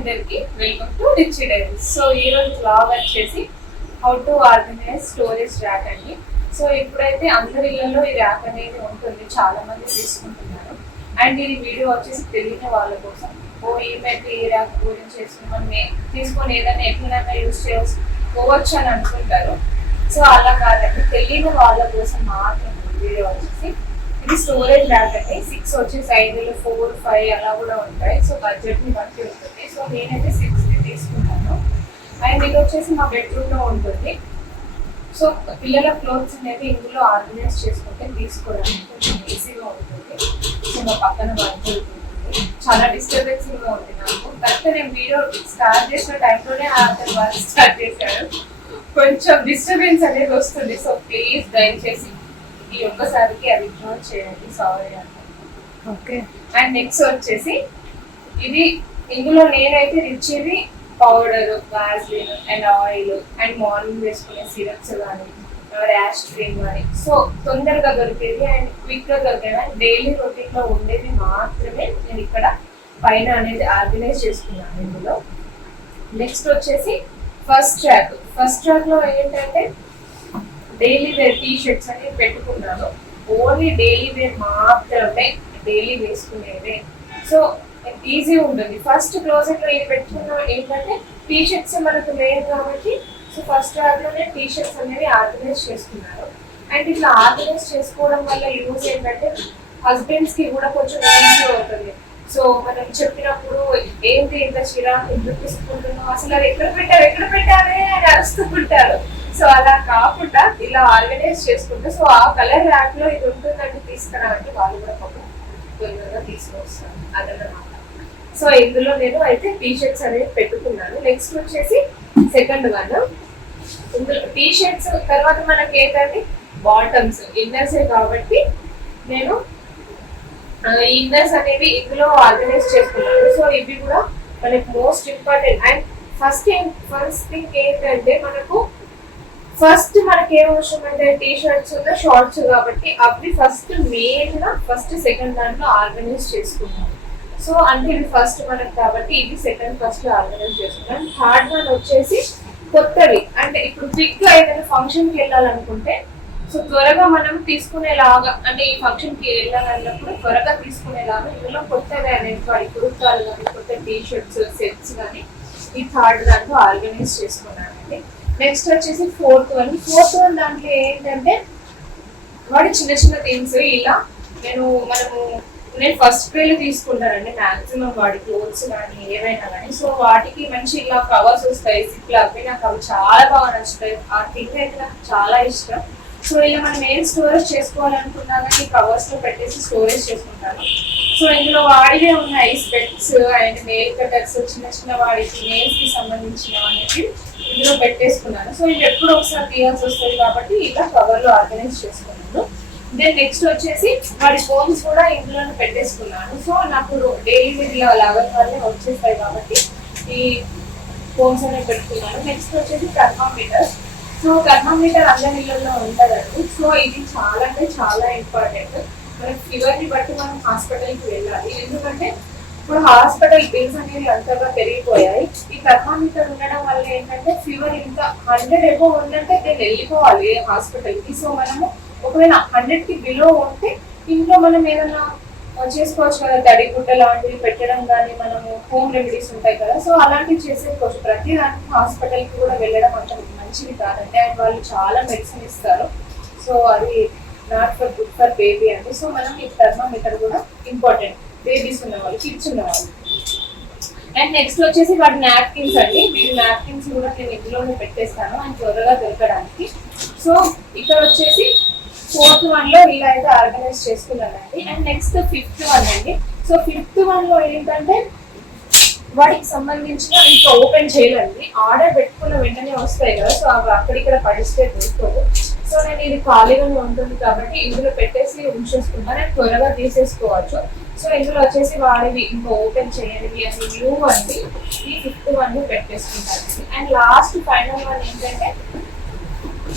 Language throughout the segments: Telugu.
అందరికి welcome to rich diaries. So ఈ రోజు బ్లాగ్ వచ్చేసి how to organise storage rack అండి. సో ఇప్పుడైతే అందరి ఇళ్లలో ఈ ర్యాక్ అనేది ఉంటుంది, చాలా మంది తీసుకుంటున్నారు. అండ్ ఇది వీడియో వచ్చేసి తెలియని వాళ్ళ కోసం, ఏమైతే ఈ ర్యాక్ గురించి మనం తీసుకొని ఏదైనా ఎట్లైనా యూజ్ చేసుకోవచ్చు అని అనుకుంటారు. సో అలా కాదండి, తెలియని వాళ్ళ కోసం మాత్రం వీడియో వచ్చేసి. ఇది స్టోరేజ్ ర్యాక్ అండి. 6 వచ్చే సైజులు 4, 5 అలా కూడా ఉంటాయి. సో బడ్జెట్ ని బట్టి ఉంటుంది. సో నేనైతే 6 తీసుకున్నాను. అండ్ ఇది వచ్చేసి మా బెడ్రూమ్ లో ఉంటుంది. సో పిల్లల క్లోత్స్ అనేది ఇందులో ఆర్గనైజ్ చేసుకుంటే తీసుకోవడానికి కొంచెం ఈజీగా ఉంటుంది. సో మా పక్కన వర్క్ ఉంటుంది, చాలా డిస్టర్బెన్సింగ్ గా ఉంది నాకు. కరెక్ట్ నేను వీడియో స్టార్ట్ చేసిన టైంలోనే అతను వర్క్ స్టార్ట్ చేశాడు. కొంచెం డిస్టర్బెన్స్ అనేది వస్తుంది. సో ప్లీజ్ దయచేసి ఈ ఒక్కసారికి అది ఇగ్నోర్ చేయండి, సారీ అంట. ఓకే. అండ్ నెక్స్ట్ వచ్చేసి ఇది ఇందులో నేనైతే రిచ్ది powder, vaseline and oil and morning వేసుకునే సిరప్స్ కానీ ర్యాష్ క్రీమ్ కానీ సో తొందరగా దొరికేది అండ్ క్విక్గా దొరికేది అండ్ డైలీ రొటీన్లో ఉండేది మాత్రమే నేను ఇక్కడ పైన అనేది ఆర్గనైజ్ చేసుకున్నాను ఇందులో. నెక్స్ట్ వచ్చేసి ఫస్ట్ ట్రాక్ లో ఏంటంటే డైలీ వేర్ టీ షర్ట్స్ అనేది పెట్టుకున్నాను. ఓన్లీ డైలీ వేర్ మాత్రమే, డైలీ వేసుకునేవే. సో ఈజీ ఉంటుంది. ఫస్ట్ క్లోజెట్ లో ఇది పెట్టుకున్నాం ఏంటంటే టీ షర్ట్స్ మనకు లేదు కాబట్టి సో ఫస్ట్ ట్రాక్ లోనే టీ షర్ట్స్ అనేది ఆర్గనైజ్ చేసుకున్నాను. అండ్ ఇట్లా ఆర్గనైజ్ చేసుకోవడం వల్ల యూజ్ ఏంటంటే హస్బెండ్స్ కి కూడా కొంచెం ఈజీ అవుతుంది. సో మనం చెప్పినప్పుడు ఏంటి ఇంత చిరాకు ఎందుకు తీసుకుంటున్నాం, అసలు అది ఎక్కడ పెట్టారే అని అరుస్తుంటారు. సో అలా కాకుండా ఇలా ఆర్గనైజ్ చేసుకుంటే సో ఆ కలర్ ర్యాక్ లో ఇది ఉంటుందంటే తీసుకురావంటే వాళ్ళు కూడా తొందరగా తీసుకొస్తాను అదన్నమాట. సో ఇందులో నేను అయితే టీ షర్ట్స్ అనేది పెట్టుకున్నాను. నెక్స్ట్ వచ్చేసి సెకండ్ వన్, ఇందులో టీ షర్ట్స్ తర్వాత మనకి ఏంటంటే బాటమ్స్ ఇన్నర్సే కాబట్టి నేను ఇన్నర్స్ అనేవి ఇందులో ఆర్గనైజ్ చేసుకున్నాను. సో ఇవి కూడా మనకి most important. And first thing ఏంటంటే ఫస్ట్ మనకి ఏం అవసరం అంటే టీ షర్ట్స్ షార్ట్స్ కాబట్టి అవి ఫస్ట్ మెయిన్ గా ఫస్ట్ సెకండ్ దాంట్లో ఆర్గనైజ్ చేసుకున్నాం. సో అంటే ఇది ఫస్ట్ మనకు కాబట్టి ఇది సెకండ్ ఫస్ట్ లో ఆర్గనైజ్ చేసుకున్నాం. థర్డ్ వన్ వచ్చేసి కొత్తవి, అంటే ఇప్పుడు క్విక్ గా ఏదైనా ఫంక్షన్ కి వెళ్ళాలనుకుంటే సో త్వరగా మనం తీసుకునేలాగా, అంటే ఈ ఫంక్షన్ కి వెళ్ళాలన్నప్పుడు త్వరగా తీసుకునేలాగా ఇందులో కొత్తవి అనేది వాడి కుర్తాలు కానీ కొత్త టీ షర్ట్స్ సెట్స్ కానీ ఈ థర్డ్ దాంట్లో ఆర్గనైజ్ చేసుకున్నానండి. నెక్స్ట్ వచ్చేసి ఫోర్త్ వన్ దాంట్లో ఏంటంటే వాడి చిన్న చిన్న థింగ్స్ ఇలా నేను ఫస్ట్ ప్రేలో తీసుకుంటానండి మాక్సిమం వాడి క్లోత్స్ కానీ ఏవైనా కానీ. సో వాటికి మంచి ఇలా కవర్స్ వస్తాయి, సిప్లు అవి నాకు అవి చాలా బాగా నచ్చుతాయి. ఆ థింగ్ అయితే నాకు చాలా ఇష్టం. సో ఇలా మనం ఏం స్టోరేజ్ చేసుకోవాలనుకున్నా కానీ కవర్స్ లో పెట్టేసి స్టోరేజ్ చేసుకుంటాను. సో ఇందులో వాడివే ఉన్నాయి స్పెక్ట్స్ అండ్ నెయిల్ కటర్స్, చిన్న చిన్న వాడికి నెయిల్స్ కి సంబంధించిన అనేది ఇందులో పెట్టేసుకున్నాను. సో ఇది ఎప్పుడు ఒకసారి తీయాల్సి వస్తుంది కాబట్టి ఇలా కవర్ లో ఆర్గనైజ్ చేసుకున్నాను. దెన్ నెక్స్ట్ వచ్చేసి వాడి ఫోన్స్ కూడా ఇందులోనే పెట్టేసుకున్నాను. సో నాకు డైలీ ఇలా లెవెల్ వల్లే వచ్చేస్తాయి కాబట్టి ఈ ఫోన్స్ అనేవి పెట్టుకున్నాను. నెక్స్ట్ వచ్చేసి థర్మామీటర్. సో థర్మామీటర్ అందరి ఇళ్ళల్లో ఉంటుందండి. సో ఇది చాలా అంటే చాలా ఇంపార్టెంట్. మన ఫీవర్ ని బట్టి మనం హాస్పిటల్కి వెళ్ళాలి, ఎందుకంటే ఇప్పుడు హాస్పిటల్ బిల్స్ అనేవి అంతగా పెరిగిపోయాయి. ఈ థర్మామీటర్ ఉండడం వల్ల ఏంటంటే ఫీవర్ ఇంకా 100 ఎబో ఉందంటే నేను వెళ్ళిపోవాలి హాస్పిటల్కి. సో మనము ఒకవేళ 100 కి బిలో ఉంటే ఇంట్లో మనం ఏదైనా చేసుకోవచ్చు కదా, తడి గుడ్డ లాంటివి పెట్టడం కానీ మనము హోమ్ రెమెడీస్ ఉంటాయి కదా, సో అలాంటివి చేసేసుకోవచ్చు. ప్రతి దానికి హాస్పిటల్కి కూడా వెళ్ళడం అంత మంచిది కాదండి. అండ్ వాళ్ళు చాలా మెడిసిన్ ఇస్తారు. సో అది not for good for baby అండి. సో మనం ఈ థర్మామీటర్ కూడా ఇంపార్టెంట్ బేబీస్ ఉన్న వాళ్ళు, కిడ్స్ ఉన్న వాళ్ళు. అండ్ నెక్స్ట్ వచ్చేసి వాటి నాప్కిన్స్ అండి. వీటి నాప్కిన్స్ కూడా నేను ఇందులోనే పెట్టేస్తాను అండ్ త్వరగా దొరకడానికి. సో ఇక్కడ వచ్చేసి ఫోర్త్ వన్ లో ఇలా అయితే ఆర్గనైజ్ చేసుకున్నానండి. అండ్ నెక్స్ట్ ఫిఫ్త్ వన్ అండి. సో ఫిఫ్త్ వన్ లో ఏంటంటే వాటికి సంబంధించిన ఇంకా ఓపెన్ చేయాలండి. ఆర్డర్ పెట్టుకున్న వెంటనే వస్తాయి కదా, సో అవి అక్కడిక్కడ పడిస్తే దొరుకుతుంది. సో నేను ఇది ఖాళీగానే ఉంటుంది కాబట్టి ఇందులో పెట్టేసి ఉంచేసుకుంటాను, నేను త్వరగా తీసేసుకోవచ్చు. సో ఇందులో వచ్చేసి వాడివి ఇంకా ఓపెన్ చేయనివి అని న్యూ అండి ఈ ఫిఫ్త్ వన్ పెట్టేసుకుంటాను. అండ్ లాస్ట్ ఫైనల్ వన్ ఏంటంటే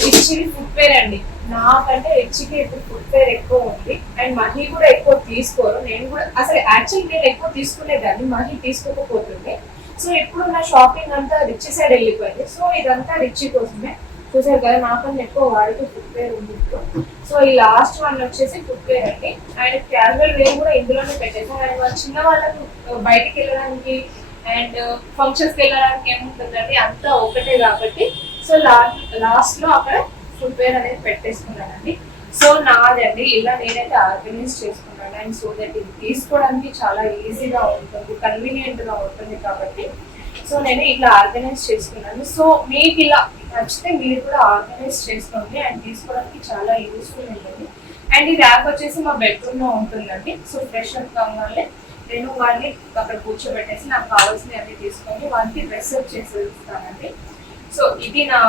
రిచ్కి ఫుట్వేర్ అండి. నాకంటే రిచ్కి ఇప్పుడు ఫుట్వేర్ ఎక్కువ ఉంది అండ్ మహి కూడా ఎక్కువ తీసుకోరు. నేను కూడా అసలు యాక్చువల్లీ నేను ఎక్కువ తీసుకునేదాన్ని, మహి తీసుకోకపోతుంది. సో ఇప్పుడు నా షాపింగ్ అంతా రిచ్ సైడ్ వెళ్ళిపోయింది. సో ఇదంతా రిచ్ కోసమే. చూసారు కదా, నాకన్నా ఎక్కువ వాడితే ఫుట్వేర్ ఉంది. సో ఈ లాస్ట్ వన్ వచ్చేసి ఫుట్వేర్ అండి. అండ్ క్యాజువల్ వేర్ కూడా ఇందులోనే పెట్టేసాం. అండ్ వాళ్ళ చిన్న వాళ్ళకు బయటికి వెళ్ళడానికి అండ్ ఫంక్షన్స్కి వెళ్ళడానికి ఏముంటుందండి, అంతా ఒకటే కాబట్టి సో లాస్ట్ లో అక్కడ ఫుట్వేర్ అనేది పెట్టేసుకున్నానండి. సో నాదండి ఇలా నేనైతే ఆర్గనైజ్ చేసుకున్నాను. అండ్ సో దట్ ఇది తీసుకోవడానికి చాలా ఈజీగా ఉంటుంది, కన్వీనియంట్ గా ఉంటుంది కాబట్టి సో నేను ఇలా ఆర్గనైజ్ చేసుకున్నాను. సో మీకు ఇలా నచ్చితే మీరు కూడా ఆర్గనైజ్ చేసుకోండి అండ్ తీసుకోవడానికి చాలా యూస్ఫుల్ ఉంటుంది. అండ్ ఈ ర్యాక్ వచ్చేసి మా బెడ్రూమ్ లో ఉంటుందండి. సో ఫ్రెష్ అప్ కాగానే నేను వాళ్ళని అక్కడ కూర్చోబెట్టేసి నాకు కావాల్సినవి అన్ని తీసుకొని వాళ్ళకి డ్రెస్ అప్ చేసి ఇస్తానండి. సో ఇది నా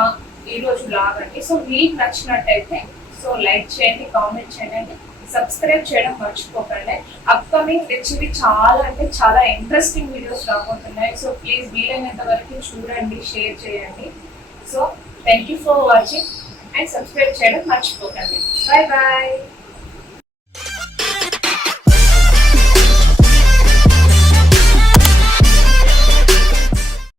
ఈరోజు బ్లాగ్ అండి. సో మీకు నచ్చినట్టయితే సో లైక్ చేయండి, కామెంట్ చేయండి, సబ్స్క్రైబ్ చేయడం మర్చిపోకండి. అప్కమింగ్ రిచ్వి చాలా అంటే చాలా ఇంట్రెస్టింగ్ వీడియోస్ రాబోతున్నాయి. సో ప్లీజ్ వీలైనంత వరకు చూడండి, షేర్ చేయండి. So thank you for watching and subscribe చేయడం మర్చిపోకండి. Bye bye.